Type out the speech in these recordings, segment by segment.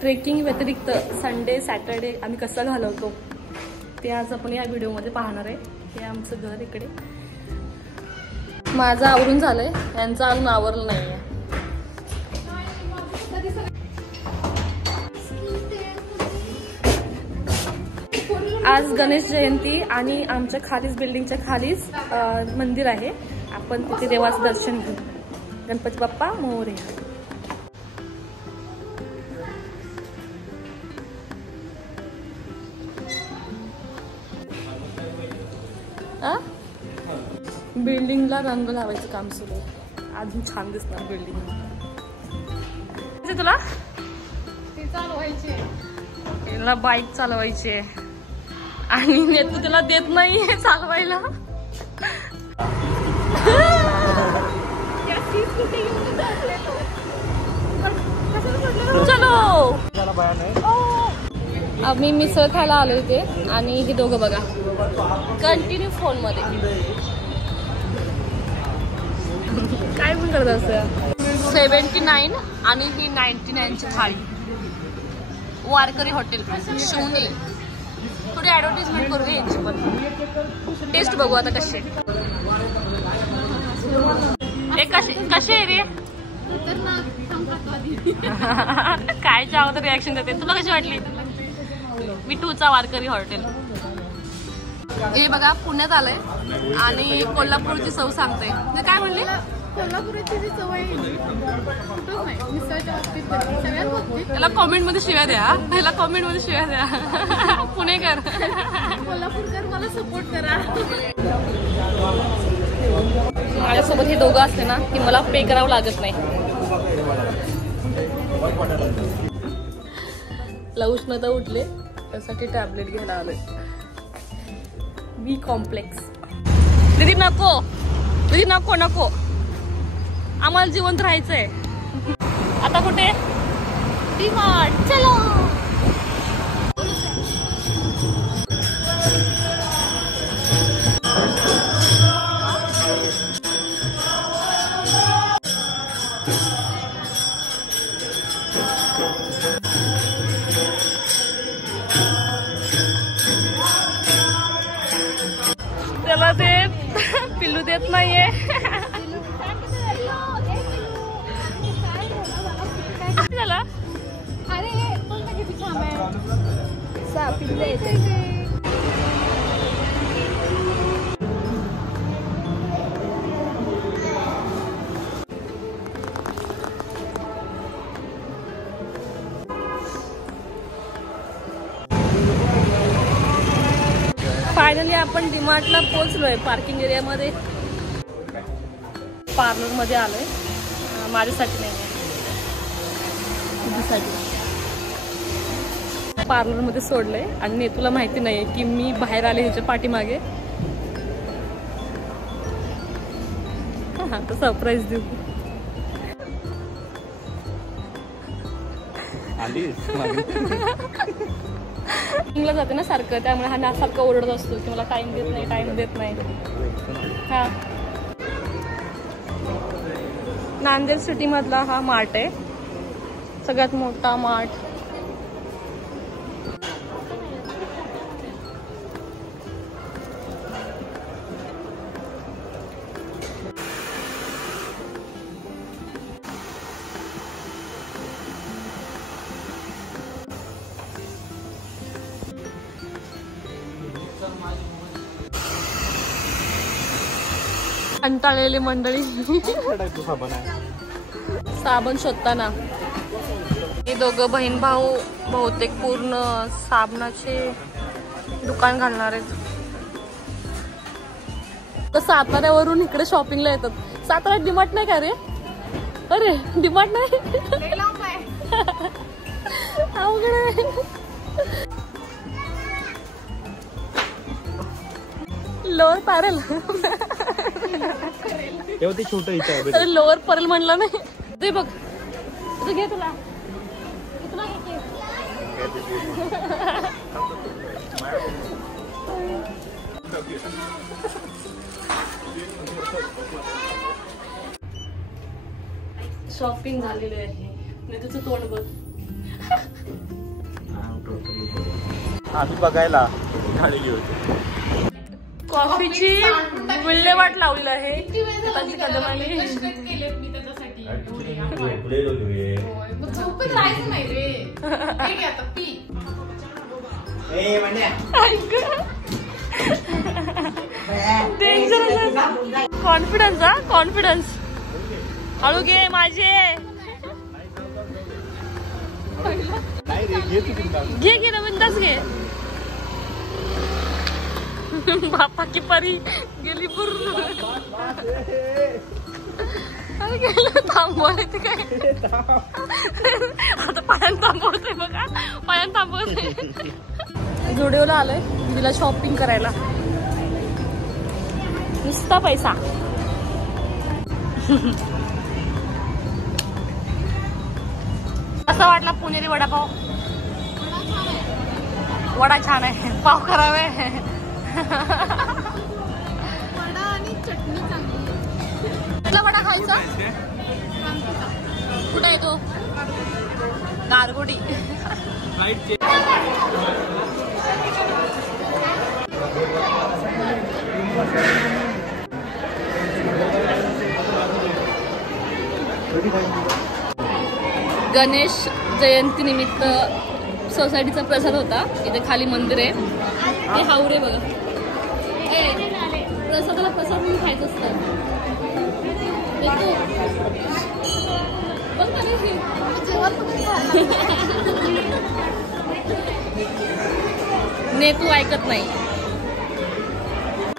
Trekking व्यतिरिक्त Sunday Saturday आम्ही कसं घालवतो ते आज आपण या व्हिडिओमध्ये पाहणार आहे. हे आमचं घर इकडे. माझं आवरून झालंय, यांचं अजून आवरलं नाहीये. आज गणेश जयंती आणि आमच्या खालीच बिल्डिंगच्या खालीच मंदिर आहे. आपण तिथे देवाचं दर्शन घेऊ. गणपती बाप्पा मोरया. बिल्डिंगला रंग लावायचं काम सुरू आहे. अजून छान दिसणार बिल्डिंग. तुला चालवायची, बाईक चालवायची आहे आणि नेतू तुला देत नाहीये चालवायला. चलो आम्ही मिसळ खायला आलो इथे आणि हे दोघं बघा कंटिन्यू फोन मध्ये काय पण करत असं. 79 आणि ही 99 ची थाळी. वारकरी हॉटेल शिवणी. थोडी ऍडव्हर्टाइजमेंट करू दे यांची पण. टेस्ट बघू आता कशी कशी आहे रे. काय जावं रिॲक्शन देते. तुला कशी वाटली विठूचा वारकरी हॉटेल. हे बघा पुण्यात आलंय आणि कोल्हापूरची चव सांगते. ते काय म्हणले कोल्हापूरची जी चव आहे त्याला कॉमेंट मध्ये शिव्या द्या. त्याला कॉमेंट मध्ये शिव्या द्या. पुणेकर कोल्हापूरकर मला सपोर्ट करा. माझ्यासोबत हे दोघं असले ना की मला पे करावं लागत नाही. ला उष्णता उठले त्यासाठी टॅबलेट घ्यायला आलोय. बी कॉम्प्लेक्स. दीदी नको, दीदी नको नको, आम्हाला जिवंत राहायचंय. आता कुठे डी-मार्ट. चलो त्याला ते पिल्लू देत नाहीये. झाला अरे किती छान आहे. पिल्लू येते. फायनली आपण डीमार्टला पोहोचलोय. पार्किंग एरियामध्ये पार्लर मध्ये आलोय. माझ्यासाठी नाही, पार्लर मध्ये सोडलंय आणि नेतूला माहिती नाहीये की मी बाहेर आले ह्याच्या पाठीमागे. हा तर सरप्राईज देऊ. ला जाते ना सारखं, त्यामुळे हा सारखं ओरडत असतो की मला टाइम देत नाही, टाइम देत नाही. हा नांदेड सिटी मधला हा मार्ट आहे, सगळ्यात मोठा मार्ट. कंटाळलेली मंडळी साबण शोधताना. हे दोघं बहीण भाऊ बहुतेक पूर्ण साबणाचे दुकान घालणार आहेत. तर साताऱ्यावरून इकडे शॉपिंगला येतात. साताऱ्यात डीमार्ट नाही का रे? अरे डीमार्ट नाही, अवघड आहे. लोअर पॅरेल ते छोट इथं. अरे लोअर पॅरेल म्हणलं नाही. ते बघ तू घे, तुला शॉपिंग झालेली आहे. तुझं तोंड बघ. आम्ही बघायला गाडी घेऊन. कॉफीची विल्हेवाट लावलेली आहे. त्याची कदमाने कॉन्फिडन्स. हा कॉन्फिडन्स. हळू घे माझे. घे घे रविंदास घे. बापा की परी गेली पूर्ण. गेलं थांबवले ते काय आता पायान थांबवते बघा. पायान थांबवते. जुडिओला आलोय तिला शॉपिंग करायला. नुसता पैसा. कसा वाटला पुणेरी वडापाव? वडा छान आहे. पाव करावे. वडा आणि चटणी चांगली. कुठला वडा खायचा? कुठे आहे तो? गारगोडी. गणेश जयंती निमित्त सोसायटीचा प्रसाद होता. इथे खाली मंदिर आहे. ते हावरे बघा. प्रसादाला प्रसाद म्हणून खायचं असतं. ने तू ऐकत नाही.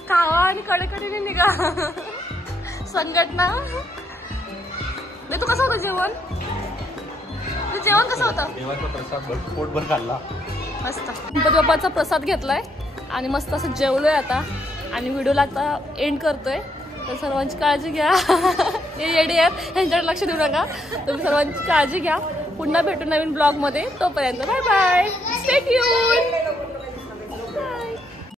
खावा आणि कडेकडे निघा. संघटना. तू कसं होतं जेवण? जेवण कसं होतं? देवाचा प्रसाद पोटभर खाल्ला. मस्त. गणपती बाप्पाचा प्रसाद घेतलाय आणि मस्त असं जेवलोय आता. आणि व्हिडिओला आता एंड करतोय. तर सर्वांची काळजी घ्या. हे येडे आहेत, ह्यांच्याकडे लक्ष देऊ नका. तुम्ही सर्वांची काळजी घ्या. पुन्हा भेटू नवीन ब्लॉग मध्ये. तोपर्यंत बाय बाय. Stay tune.